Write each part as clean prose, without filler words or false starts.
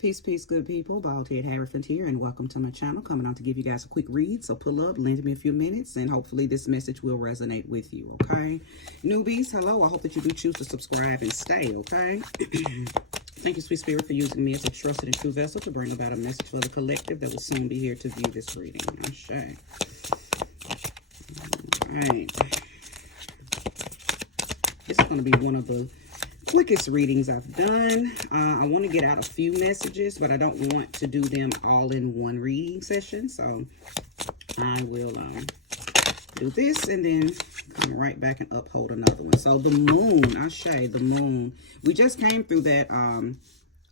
Peace, peace, good people. Bald Head Hierophant here, and welcome to my channel. Coming on to give you guys a quick read. So pull up, lend me a few minutes, and hopefully this message will resonate with you, okay? Newbies, hello. I hope that you do choose to subscribe and stay, okay? Thank you, Sweet Spirit, for using me as a trusted and true vessel to bring about a message for the collective that will soon be here to view this reading. Ashe. All right. This is going to be one of the quickest readings I've done. I want to get out a few messages, but I don't want to do them all in one reading session. So I will do this and then come right back and uphold another one. So the moon, Ashe, the moon. We just came through that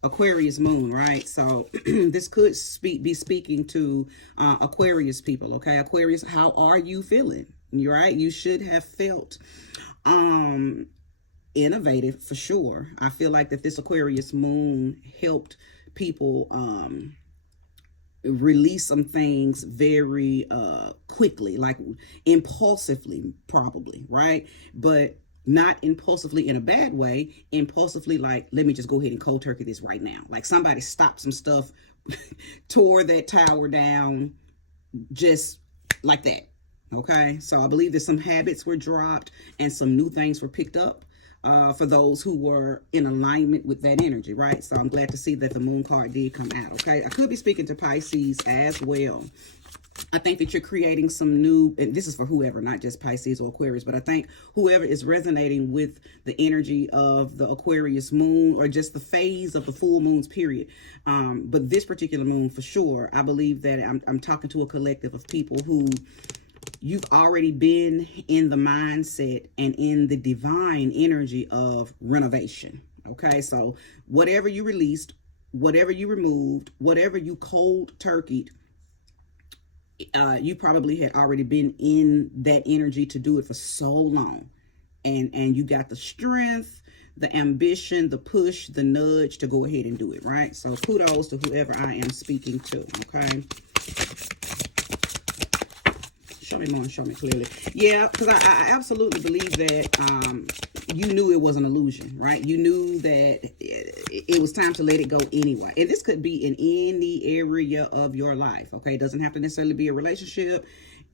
Aquarius moon, right? So this could be speaking to Aquarius people, okay? Aquarius, how are you feeling? You're right. You should have felt innovative for sure. I feel like that this Aquarius moon helped people release some things very quickly, like impulsively, probably, right? But not impulsively in a bad way. Impulsively, like, let me just go ahead and cold turkey this right now. Like somebody stopped some stuff, tore that tower down, just like that. Okay, so I believe that some habits were dropped and some new things were picked up for those who were in alignment with that energy, right? So I'm glad to see that the moon card did come out, okay? I could be speaking to Pisces as well. I think that you're creating some new, and this is for whoever, not just Pisces or Aquarius, but I think whoever is resonating with the energy of the Aquarius moon or just the phase of the full moons, period. But this particular moon, for sure, I believe that I'm talking to a collective of people who you've already been in the mindset and in the divine energy of renovation. Okay, so whatever you released, whatever you removed, whatever you cold turkeyed, you probably had already been in that energy to do it for so long. And you got the strength, the ambition, the push, the nudge to go ahead and do it, right? So kudos to whoever I am speaking to, okay? Show me more and show me clearly. Yeah, because I absolutely believe that you knew it was an illusion, right? You knew that it was time to let it go anyway. And this could be in any area of your life, okay? It doesn't have to necessarily be a relationship.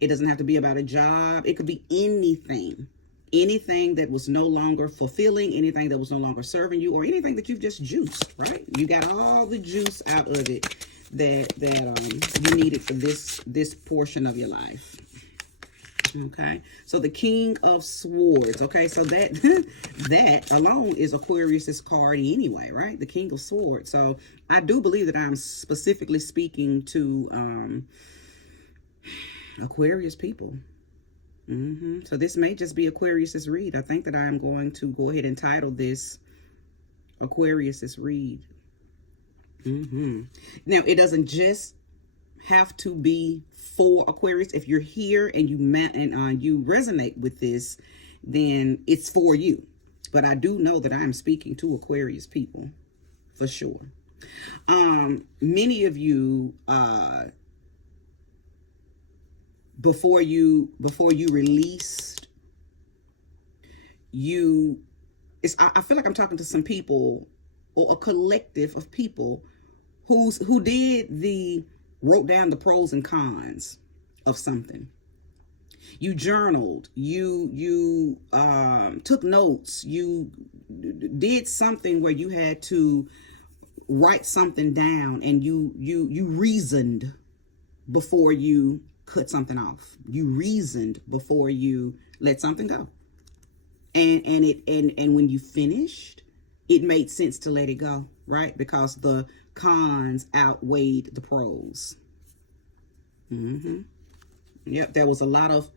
It doesn't have to be about a job. It could be anything. Anything that was no longer fulfilling, anything that was no longer serving you, or anything that you've just juiced, right? You got all the juice out of it that you needed for this portion of your life. Okay, so the King of Swords. Okay, so that that alone is Aquarius's card anyway, right? The King of Swords. So I do believe that I'm specifically speaking to Aquarius people. So this may just be Aquarius's read. I think that I am going to go ahead and title this Aquarius's read. Now it doesn't just have to be for Aquarius. If you're here and you resonate with this, then it's for you. But I do know that I am speaking to Aquarius people for sure. Many of you, before you released, I feel like I'm talking to some people or a collective of people who wrote down the pros and cons of something. You journaled, you took notes, you did something where you had to write something down, and you reasoned before you cut something off. You reasoned before you let something go. And when you finished, it made sense to let it go, right? Because the cons outweighed the pros. Yep, there was a lot of,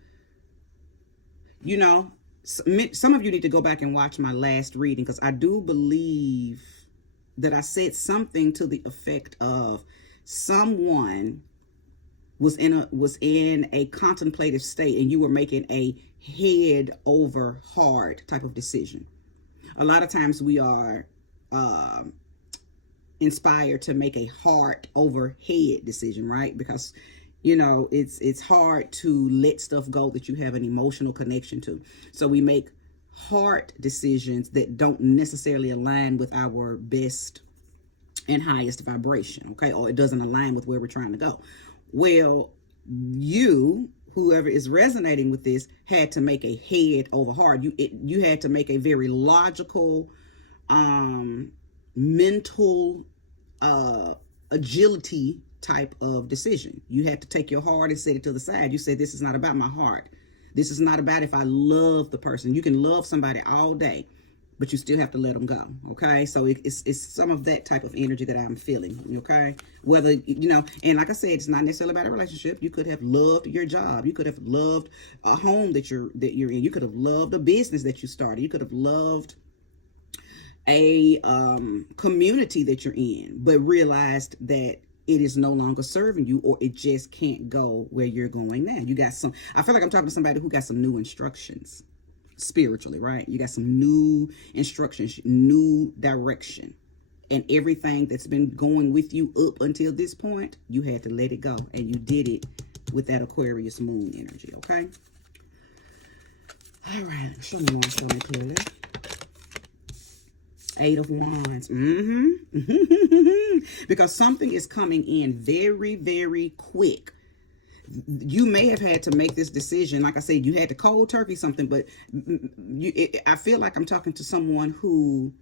some of you need to go back and watch my last reading, because I do believe that I said something to the effect of someone was in a contemplative state and you were making a head over heart type of decision. A lot of times we are inspired to make a heart over head decision, right? Because it's hard to let stuff go that you have an emotional connection to. So we make heart decisions that don't necessarily align with our best and highest vibration, okay, or it doesn't align with where we're trying to go. Well, whoever is resonating with this, had to make a head over heart. You had to make a very logical, mental, agility type of decision. You had to take your heart and set it to the side. You said, this is not about my heart. This is not about if I love the person. You can love somebody all day, but you still have to let them go. Okay, so it's some of that type of energy that I'm feeling. Okay, whether and like I said, it's not necessarily about a relationship. You could have loved your job. You could have loved a home that you're in. You could have loved a business that you started. You could have loved a community that you're in, but realized that it is no longer serving you, or it just can't go where you're going now. I feel like I'm talking to somebody who got some new instructions spiritually, right? You got some new instructions, new direction, and everything that's been going with you up until this point, you had to let it go, and you did it with that Aquarius moon energy. Okay, all right, show me clearly. 8 of Wands. Because something is coming in very, very quick. You may have had to make this decision. Like I said, you had to cold turkey something, but I feel like I'm talking to someone who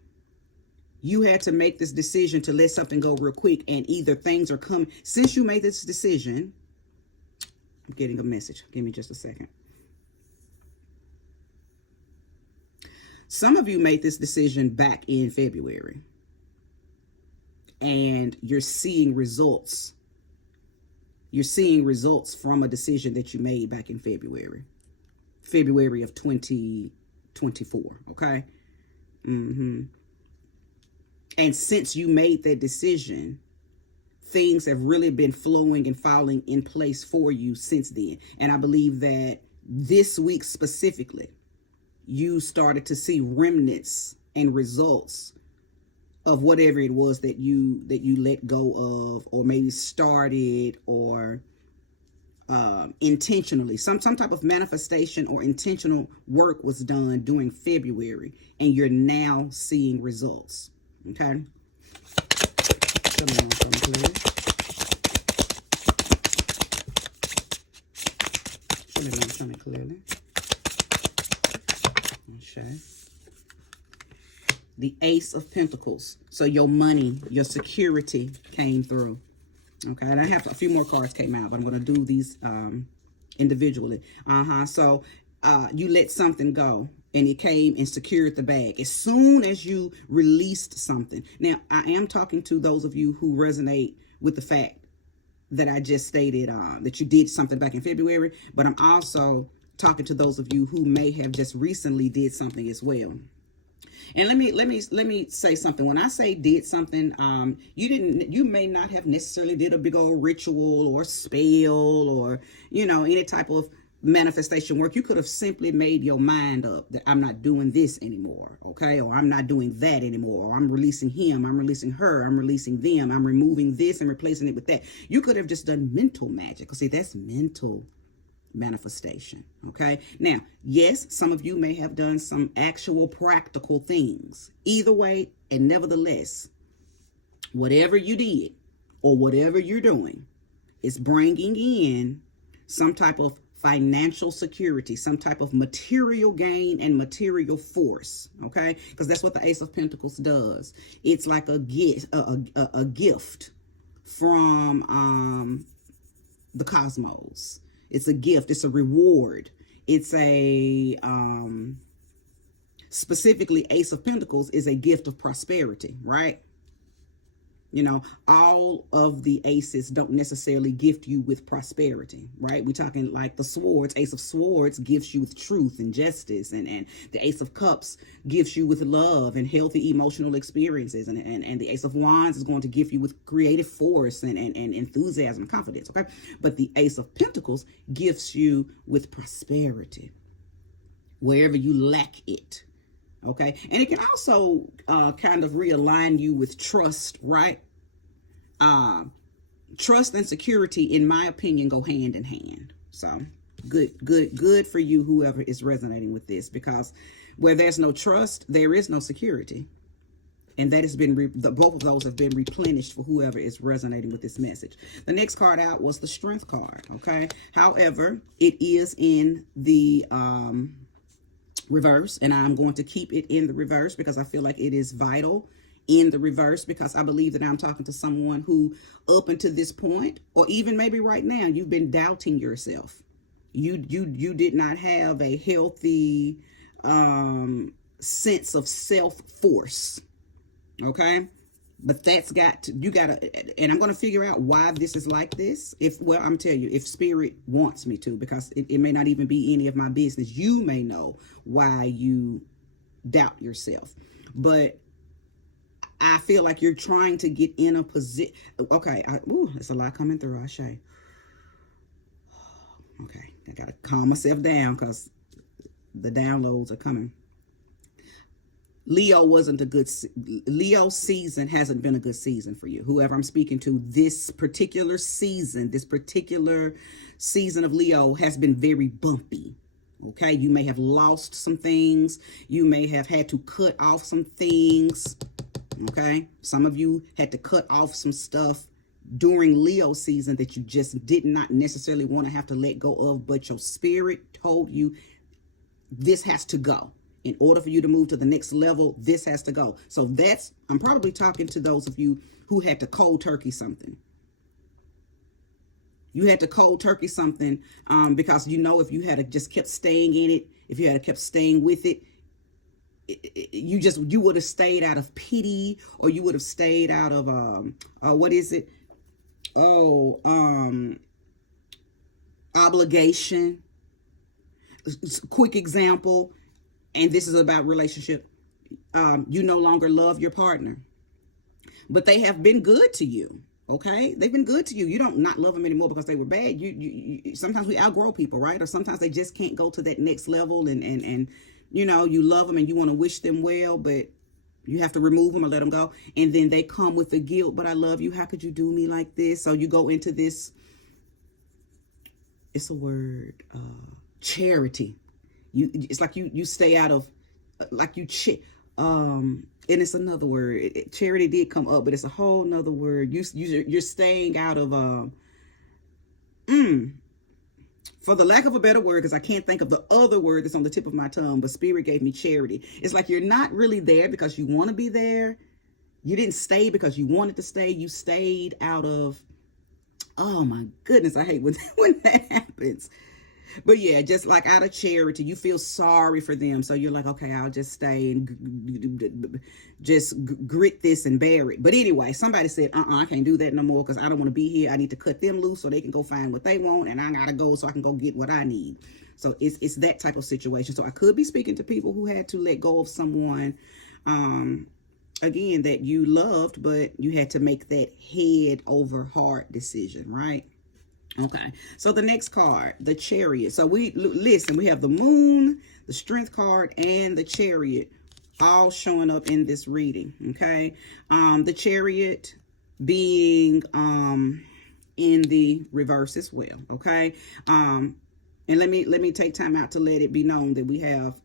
you had to make this decision to let something go real quick, and either things are coming. Since you made this decision, I'm getting a message. Give me just a second. Some of you made this decision back in February, and you're seeing results. You're seeing results from a decision that you made back in February of 2024. Okay. And since you made that decision, things have really been flowing and falling in place for you since then. And I believe that this week specifically, you started to see remnants and results of whatever it was that you let go of, or maybe started, or intentionally some type of manifestation or intentional work was done during February, and you're now seeing results. Okay, show me clearly. Show me clearly. Okay. The Ace of Pentacles. So your money, your security came through. Okay, and I have a few more cards came out, but I'm going to do these individually. So you let something go, and it came and secured the bag as soon as you released something. Now, I am talking to those of you who resonate with the fact that I just stated, that you did something back in February, but I'm also talking to those of you who may have just recently did something as well. And let me say something. When I say did something, you may not have necessarily did a big old ritual or spell, or any type of manifestation work. You could have simply made your mind up that I'm not doing this anymore, okay, or I'm not doing that anymore, or I'm releasing him, I'm releasing her, I'm releasing them, I'm removing this and replacing it with that. You could have just done mental magic. See, that's mental manifestation. Okay, now, yes, some of you may have done some actual practical things. Either way, and nevertheless, whatever you did or whatever you're doing is bringing in some type of financial security, some type of material gain and material force. Okay, because that's what the Ace of Pentacles does. It's like a gift, a gift from the cosmos. It's a gift. It's a reward. It's a, specifically, Ace of Pentacles is a gift of prosperity, right? All of the aces don't necessarily gift you with prosperity, right? We're talking like the swords. Ace of Swords gives you with truth and justice, and the Ace of Cups gives you with love and healthy emotional experiences, and the Ace of Wands is going to give you with creative force and enthusiasm and confidence, okay? But the Ace of Pentacles gives you with prosperity wherever you lack it. Okay, and it can also kind of realign you with trust, right? Trust and security, in my opinion, go hand in hand. So good for you, whoever is resonating with this, because where there's no trust, there is no security. And that has been both of those have been replenished for whoever is resonating with this message. The next card out was the Strength card. Okay, however, it is in the reverse, and I'm going to keep it in the reverse because I feel like it is vital in the reverse, because I believe that I'm talking to someone who up until this point, or even maybe right now, you've been doubting yourself. You did not have a healthy sense of self-force. Okay, but that's got to, you gotta, and I'm going to figure out why this is like this. I'm telling you, if spirit wants me to, because it may not even be any of my business. You may know why you doubt yourself, but I feel like you're trying to get in a position. Okay, it's a lot coming through. I say, okay, I gotta calm myself down because the downloads are coming. Leo season hasn't been a good season for you. Whoever I'm speaking to, this particular season of Leo has been very bumpy. Okay, you may have lost some things. You may have had to cut off some things. Okay, some of you had to cut off some stuff during Leo season that you just did not necessarily want to have to let go of, but your spirit told you this has to go. In order for you to move to the next level, this has to go. So I'm probably talking to those of you who had to cold turkey something. You had to cold turkey something because if you had just kept staying in it, if you had kept staying with it, you would have stayed out of pity, or you would have stayed out of what is it? Obligation. Quick example. And this is about relationship. You no longer love your partner, but they have been good to you. Okay, they've been good to you. You don't not love them anymore because they were bad. You sometimes we outgrow people, right? Or sometimes they just can't go to that next level, and you love them and you want to wish them well, but you have to remove them or let them go. And then they come with the guilt. But I love you. How could you do me like this? So you go into this. It's a word, charity. It's like you stay out of, like and it's another word. Charity did come up, but it's a whole nother word. You're staying out of for the lack of a better word, because I can't think of the other word that's on the tip of my tongue, but spirit gave me charity. It's like you're not really there because you want to be there. You didn't stay because you wanted to stay. You stayed out of, oh my goodness, I hate when that happens. But yeah, just like out of charity, you feel sorry for them. So you're like, okay, I'll just stay and just grit this and bear it. But anyway, somebody said, I can't do that no more because I don't want to be here. I need to cut them loose so they can go find what they want. And I got to go so I can go get what I need. So it's that type of situation. So I could be speaking to people who had to let go of someone, again, that you loved, but you had to make that head over heart decision, right? Okay, so the next card, the Chariot. So we have the Moon, the Strength card, and the Chariot all showing up in this reading. Okay, the Chariot being in the reverse as well. Okay, and let me take time out to let it be known that we have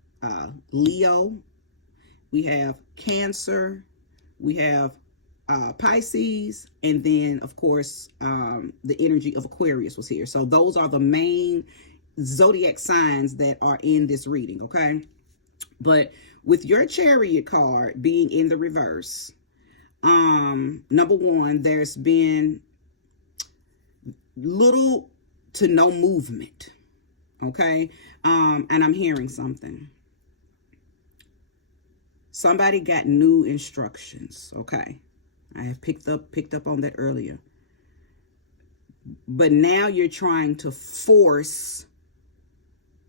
Leo, we have Cancer, we have Pisces, and then of course the energy of Aquarius was here. So those are the main zodiac signs that are in this reading. Okay, but with your Chariot card being in the reverse, number one, there's been little to no movement. Okay, and I'm hearing something. Somebody got new instructions. Okay, I have picked up on that earlier. But now you're trying to force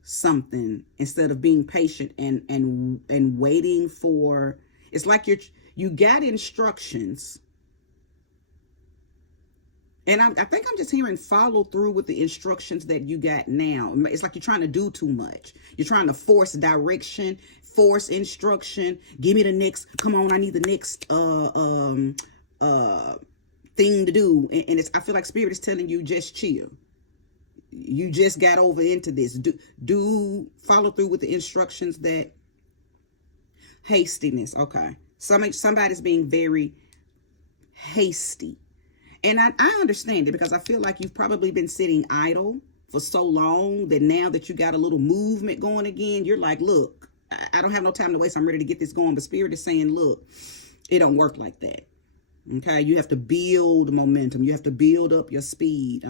something instead of being patient and waiting for. It's like you got instructions. And I think I'm just hearing follow through with the instructions that you got now. It's like you're trying to do too much. You're trying to force direction, force instruction. Give me the next. Come on, I need the next thing to do. And I feel like spirit is telling you just chill. You just got over into this. Do follow through with the instructions that hastiness. Okay. Somebody's being very hasty. And I understand it, because I feel like you've probably been sitting idle for so long that now that you got a little movement going again, you're like, look, I don't have no time to waste. I'm ready to get this going. But Spirit is saying, look, it don't work like that. Okay, you have to build momentum. You have to build up your speed,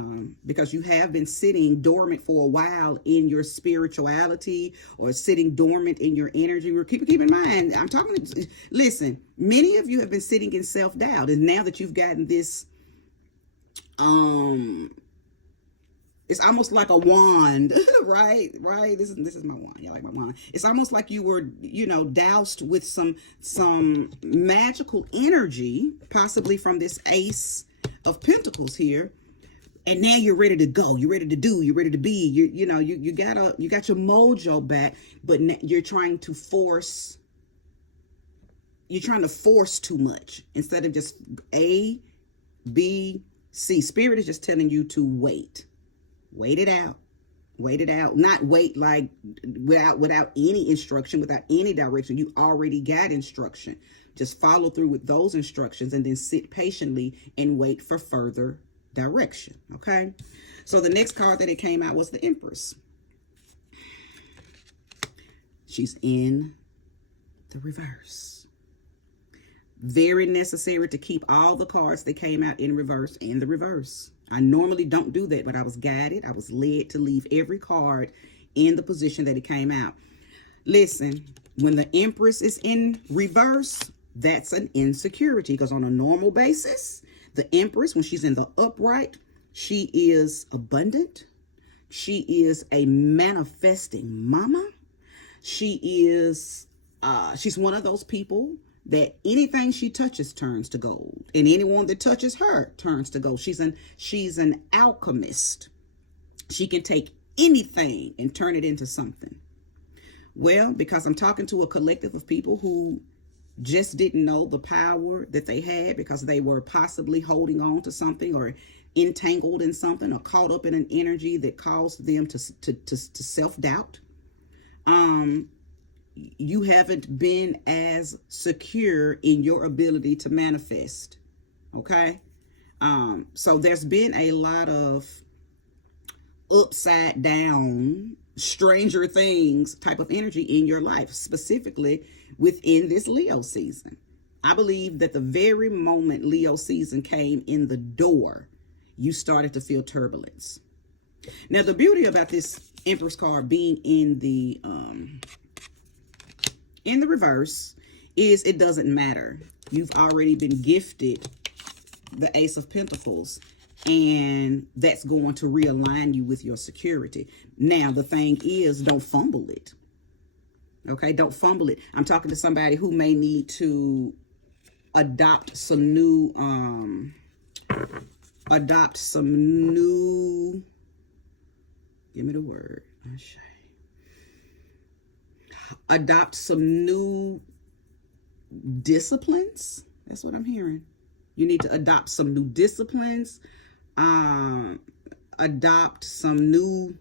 because you have been sitting dormant for a while in your spirituality, or sitting dormant in your energy. Keep in mind, I'm talking. Listen, many of you have been sitting in self-doubt, and now that you've gotten this, it's almost like a wand, right? This is my wand. You like my wand? It's almost like you were, doused with some magical energy, possibly from this Ace of Pentacles here, and now you're ready to go. You're ready to do. You're ready to be. You got your mojo back, but you're trying to force. You're trying to force too much instead of just A, B, C. Spirit is just telling you to wait. Wait it out. Wait it out. Not wait like without any instruction, without any direction. You already got instruction. Just follow through with those instructions and then sit patiently and wait for further direction. Okay? So the next card that it came out was the Empress. She's in the reverse. Very necessary to keep all the cards that came out in reverse in the reverse. I normally don't do that, but I was guided. I was led to leave every card in the position that it came out. Listen, when the Empress is in reverse, that's an insecurity, because on a normal basis, the Empress, when she's in the upright, she is abundant. She is a manifesting mama. She's one of those people that anything she touches turns to gold, and anyone that touches her turns to gold. She's an alchemist. She can take anything and turn it into something. Well, because I'm talking to a collective of people who just didn't know the power that they had, because they were possibly holding on to something, or entangled in something, or caught up in an energy that caused them to self-doubt. You haven't been as secure in your ability to manifest. Okay. So there's been a lot of upside down, stranger things type of energy in your life, specifically within this Leo season. I believe that the very moment Leo season came in the door, you started to feel turbulence. Now, the beauty about this Empress card being in the reverse is it doesn't matter. You've already been gifted the Ace of Pentacles, and that's going to realign you with your security. Now, the thing is, don't fumble it. Okay, don't fumble it. I'm talking to somebody who may need to adopt some new, give me the word. Adopt some new disciplines. That's what I'm hearing. You need to adopt some new disciplines. Adopt some new.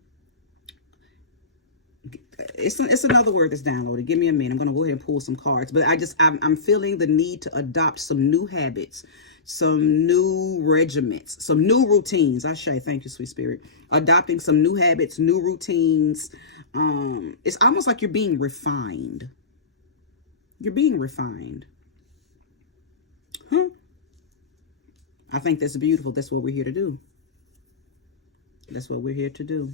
It's another word that's downloaded. Give me a minute. I'm going to go ahead and pull some cards. But I'm feeling the need to adopt some new habits, some new regiments, some new routines. Thank you, sweet spirit. Adopting some new habits, new routines. It's almost like you're being refined. You're being refined. I think that's beautiful. That's what we're here to do. That's what we're here to do.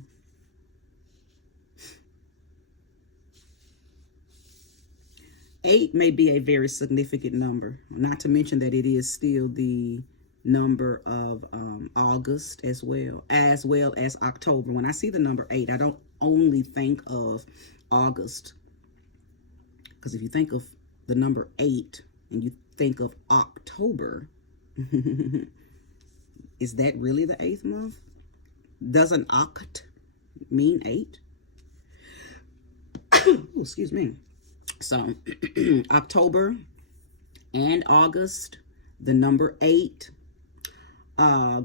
Eight may be a very significant number, not to mention that it is still the number of August as well as October. When I see the number 8, I don't only think of August, because if you think of the number 8 and you think of October, is that really the 8th month? Doesn't oct mean 8? Oh, excuse me. So October and August, the number 8,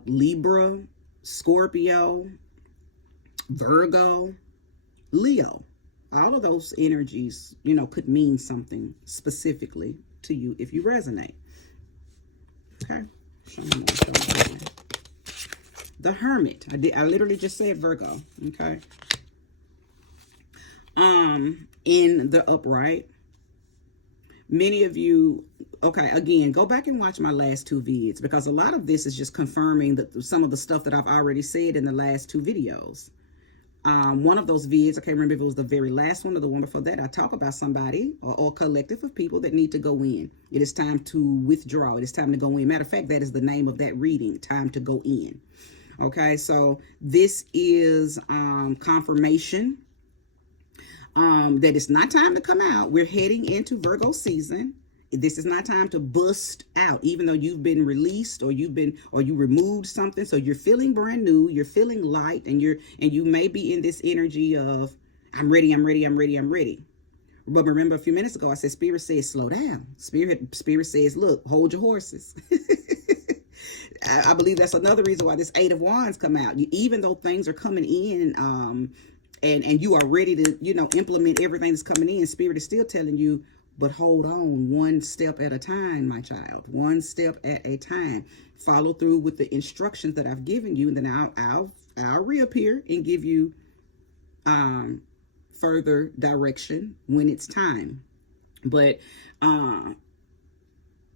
Libra, Scorpio, Virgo, Leo. All of those energies, could mean something specifically to you if you resonate. Okay. Show me more. The Hermit. I literally just said Virgo. Okay. In the upright. Many of you, okay, again, go back and watch my last two vids, because a lot of this is just confirming that some of the stuff that I've already said in the last two videos. One of those vids, I can't remember if it was the very last one or the one before that, I talk about somebody or collective of people that need to go in. It is time to withdraw. It is time to go in. Matter of fact, that is the name of that reading, Time to Go In. Okay, so this is confirmation that it's not time to come out. We're heading into Virgo season. This is not time to bust out, even though you've been released or you removed something. So you're feeling brand new, you're feeling light, and you may be in this energy of I'm ready. But remember, a few minutes ago I said Spirit says slow down. Spirit says, look, hold your horses. I believe that's another reason why this Eight of Wands come out. Even though things are coming in, and you are ready to, implement everything that's coming in, Spirit is still telling you, but hold on, one step at a time, my child. One step at a time. Follow through with the instructions that I've given you, and then I'll reappear and give you further direction when it's time. But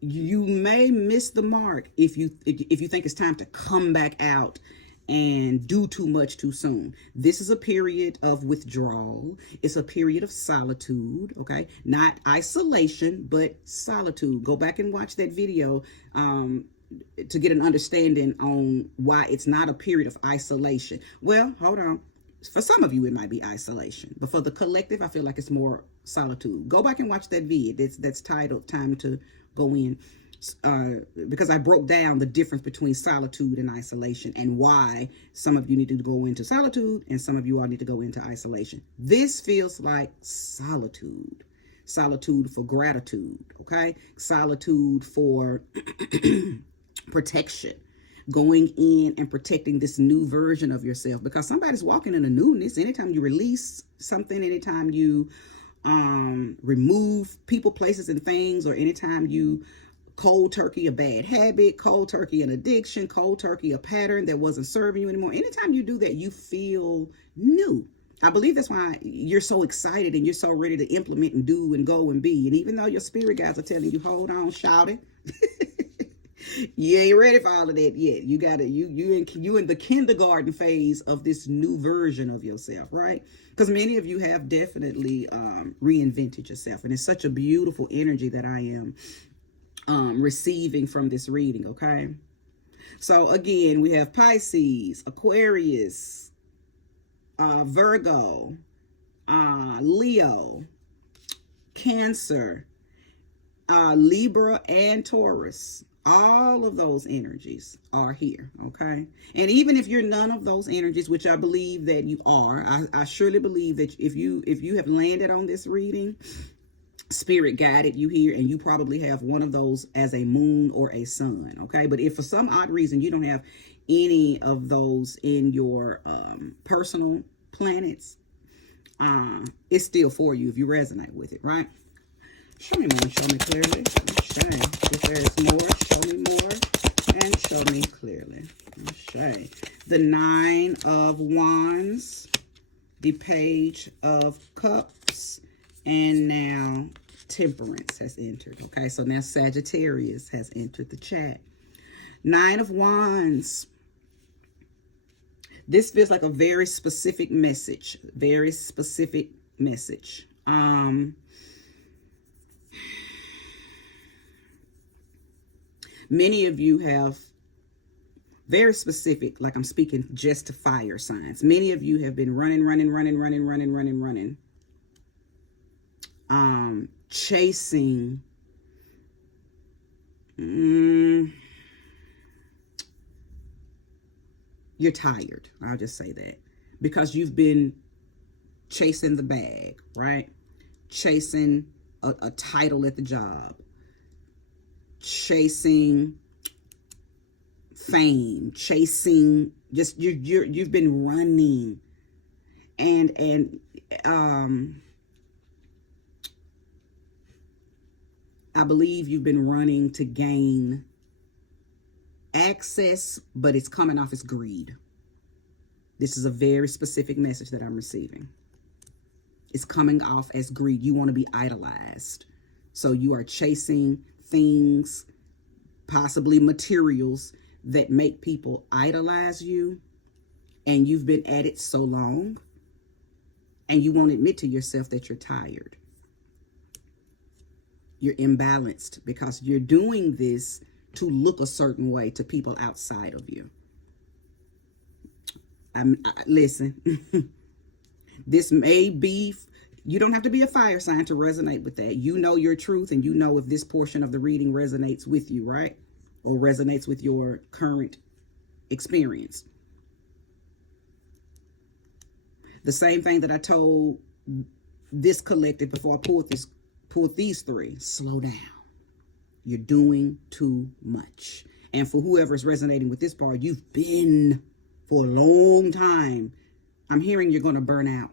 you may miss the mark if you think it's time to come back out and do too much too soon. This is a period of withdrawal. It's a period of solitude, okay? Not isolation, but solitude. Go back and watch that video to get an understanding on why it's not a period of isolation. Well, hold on. For some of you, it might be isolation, but for the collective, I feel like it's more solitude. Go back and watch that video that's titled Time to Go In. Because I broke down the difference between solitude and isolation, and why some of you need to go into solitude and some of you all need to go into isolation. This feels like solitude for gratitude, okay? Solitude for protection, going in and protecting this new version of yourself, because somebody's walking in a newness. Anytime you release something, anytime you remove people, places, and things, or anytime you cold turkey a bad habit, cold turkey an addiction, cold turkey a pattern that wasn't serving you anymore. Anytime you do that, you feel new. I believe that's why you're so excited and you're so ready to implement and do and go and be. And even though your spirit guides are telling you, hold on, shout it. You ain't ready for all of that yet. You gotta, you in the kindergarten phase of this new version of yourself, right? Because many of you have definitely reinvented yourself, and it's such a beautiful energy that I am receiving from this reading. Okay, so again, we have Pisces, Aquarius, Virgo, Leo, Cancer, Libra, and Taurus. All of those energies are here, okay? And even if you're none of those energies, which I believe that you are, I surely believe that if you have landed on this reading, Spirit guided you here, and you probably have one of those as a moon or a sun, okay? But if for some odd reason you don't have any of those in your personal planets, it's still for you if you resonate with it, right? Show me more, show me clearly. Okay. If there is more, show me more, and show me clearly. Okay. The Nine of Wands, the Page of Cups, and now Temperance has entered. Okay, so now Sagittarius has entered the chat. Nine of Wands. This feels like a very specific message. Very specific message. Many of you have very specific, like I'm speaking just to fire signs. Many of you have been running, chasing you're tired. I'll just say that, because you've been chasing the bag, right? Chasing a title at the job, chasing fame, chasing just you've been running, and I believe you've been running to gain access, but it's coming off as greed. This is a very specific message that I'm receiving. It's coming off as greed. You want to be idolized. So you are chasing things, possibly materials, that make people idolize you. And you've been at it so long. And you won't admit to yourself that you're tired. You're imbalanced because you're doing this to look a certain way to people outside of you. Listen, this may be, you don't have to be a fire sign to resonate with that. You know your truth, and you know if this portion of the reading resonates with you, right? Or resonates with your current experience. The same thing that I told this collective before I pulled these three. Slow down. You're doing too much. And for whoever's resonating with this part, you've been for a long time. I'm hearing you're going to burn out.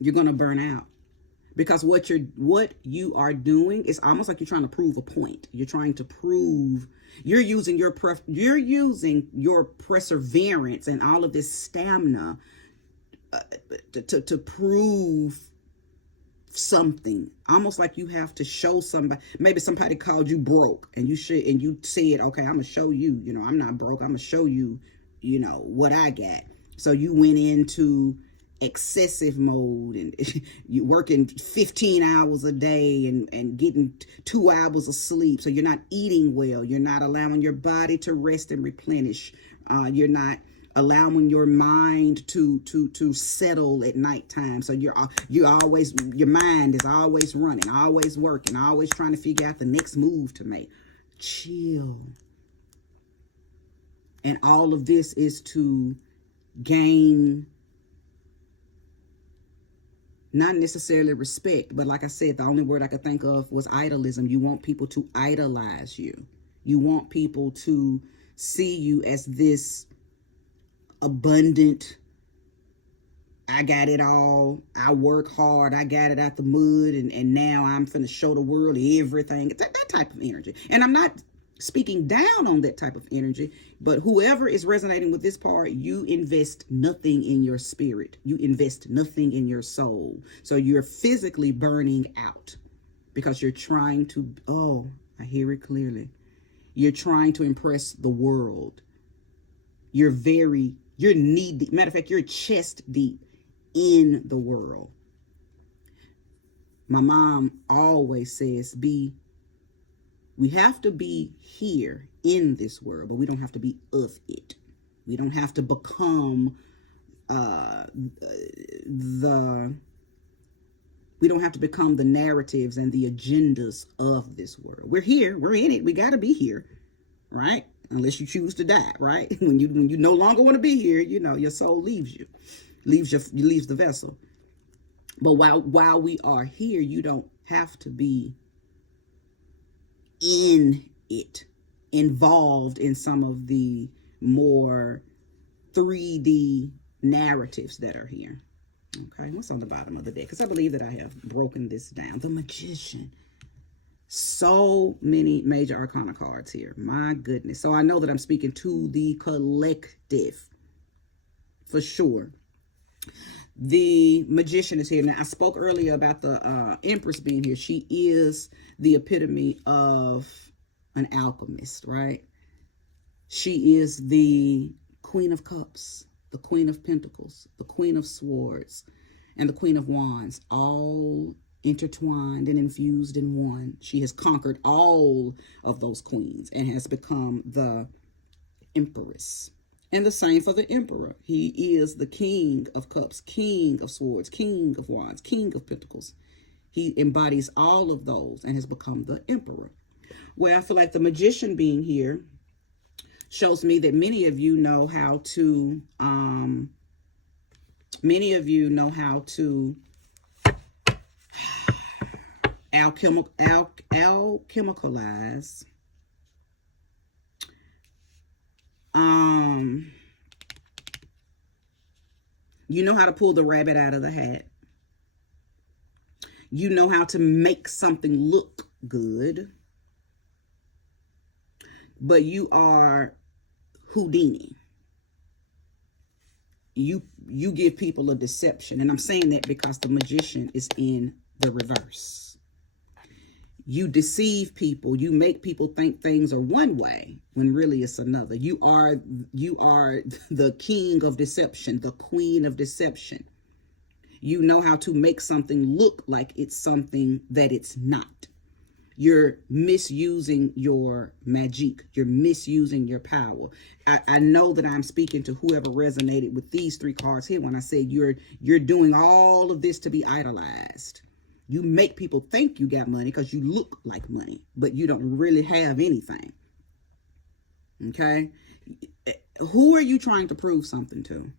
You're going to burn out. Because what you are doing is almost like you're trying to prove a point. You're trying to prove, you're using your perseverance and all of this stamina to prove something. Almost like you have to show somebody. Maybe somebody called you broke, and you said, okay, I'm gonna show you, I'm not broke. I'm gonna show you, what I got. So you went into excessive mode, and you working 15 hours a day and getting 2 hours of sleep. So you're not eating well. You're not allowing your body to rest and replenish. You're not allowing your mind to settle at nighttime. So your mind is always running, always working, always trying to figure out the next move to make. Chill. And all of this is to gain, not necessarily respect, but like I said, the only word I could think of was idolism. You want people to idolize you. You want people to see you as this abundant, I got it all, I work hard, I got it out the mud, and now I'm finna show the world everything. That type of energy. And I'm not speaking down on that type of energy, but whoever is resonating with this part, you invest nothing in your spirit. You invest nothing in your soul. So you're physically burning out because you're trying to, I hear it clearly. You're trying to impress the world. You're knee deep. Matter of fact, you're chest deep in the world. My mom always says, we have to be here in this world, but we don't have to be of it. We don't have to become we don't have to become the narratives and the agendas of this world. We're here, we're in it, we gotta be here, right? Unless you choose to die, right? When you no longer want to be here, your soul leaves you, leaves the vessel. But while we are here, you don't have to be in it, involved in some of the more 3D narratives that are here. Okay, what's on the bottom of the deck? Because I believe that I have broken this down. The Magician. So many major arcana cards here. My goodness. So I know that I'm speaking to the collective for sure. The Magician is here. Now, I spoke earlier about the Empress being here. She is the epitome of an alchemist, right? She is the Queen of Cups, the Queen of Pentacles, the Queen of Swords, and the Queen of Wands, all intertwined and infused in one. She has conquered all of those queens and has become the Empress. And the same for the Emperor. He is the King of Cups, King of Swords, King of Wands, King of Pentacles. He embodies all of those and has become the Emperor. Well, I feel like the Magician being here shows me that many of you know how to alchemicalize you know how to pull the rabbit out of the hat. You know how to make something look good, but you are Houdini. You give people a deception. And I'm saying that because the magician is in the reverse. You deceive people. You make people think things are one way when really it's another. You are the king of deception, the queen of deception. You know how to make something look like it's something that it's not. You're misusing your magic. You're misusing your power. I know that I'm speaking to whoever resonated with these 3 cards here when I said you're doing all of this to be idolized. You make people think you got money because you look like money, but you don't really have anything. Okay? Who are you trying to prove something to?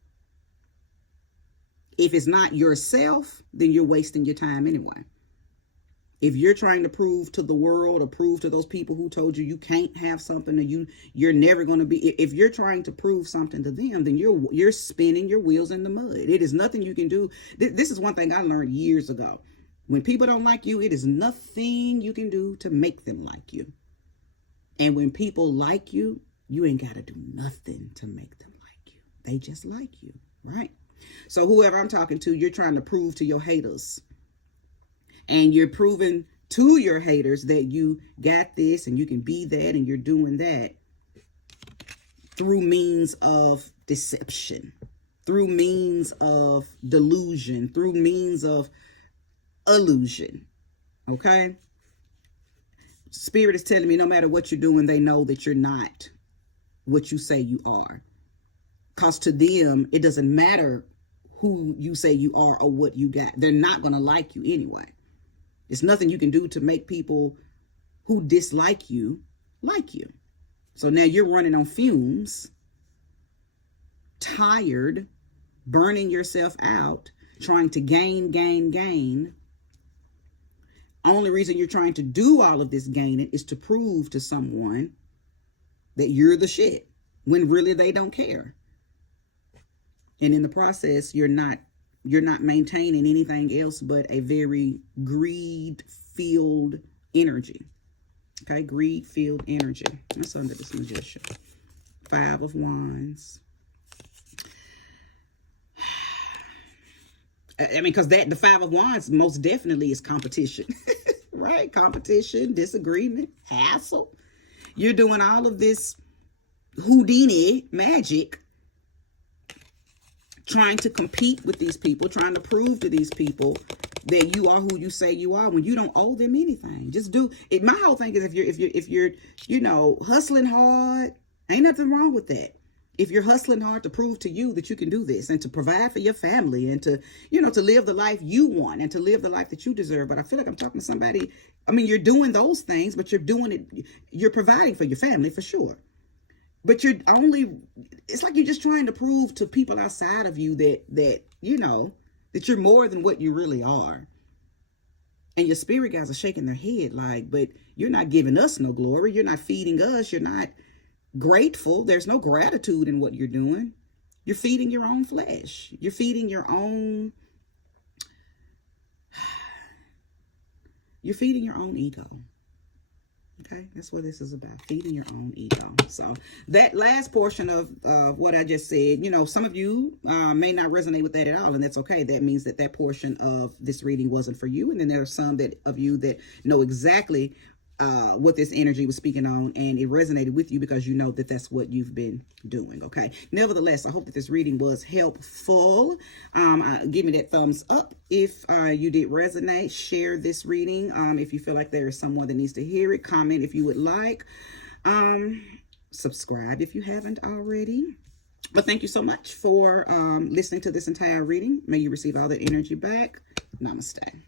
If it's not yourself, then you're wasting your time anyway. If you're trying to prove to the world or prove to those people who told you can't have something or you're never going to be, if you're trying to prove something to them, then you're spinning your wheels in the mud. It is nothing you can do. This is one thing I learned years ago. When people don't like you, it is nothing you can do to make them like you. And when people like you, you ain't got to do nothing to make them like you. They just like you, right? So whoever I'm talking to, you're trying to prove to your haters. And you're proving to your haters that you got this and you can be that and you're doing that through means of deception, through means of delusion, through means of illusion. Okay? Spirit is telling me no matter what you're doing, they know that you're not what you say you are. Because to them, it doesn't matter who you say you are or what you got. They're not going to like you anyway. It's nothing you can do to make people who dislike you like you. So now you're running on fumes, tired, burning yourself out, trying to gain. Only reason you're trying to do all of this gaining is to prove to someone that you're the shit when really they don't care. And in the process, you're not maintaining anything else but a very greed-filled energy. Okay, greed-filled energy. What's under this magician? 5 of Wands. I mean, because the 5 of Wands most definitely is competition, right? Competition, disagreement, hassle. You're doing all of this Houdini magic, trying to compete with these people, trying to prove to these people that you are who you say you are when you don't owe them anything. Just do it. My whole thing is if you're hustling hard, ain't nothing wrong with that. If you're hustling hard to prove to you that you can do this and to provide for your family and to, to live the life you want and to live the life that you deserve. But I feel like I'm talking to somebody. I mean, you're doing those things, but you're providing for your family for sure. But it's like you're just trying to prove to people outside of you that you're more than what you really are. And your spirit guys are shaking their head like, but you're not giving us no glory. You're not feeding us. You're not grateful. There's no gratitude in what you're doing. You're feeding your own flesh. You're feeding your own ego. Okay, that's what this is about, feeding your own ego. So that last portion of what I just said, some of you may not resonate with that at all, and that's okay. That means that portion of this reading wasn't for you, and then there are some of you that know exactly what this energy was speaking on, and it resonated with you because you know that that's what you've been doing. Okay, nevertheless, I hope that this reading was helpful. Give me that thumbs up if you did resonate. Share this reading if you feel like there is someone that needs to hear it. Comment if you would like. Subscribe if you haven't already. But thank you so much for listening to this entire reading. May you receive all that energy back. Namaste.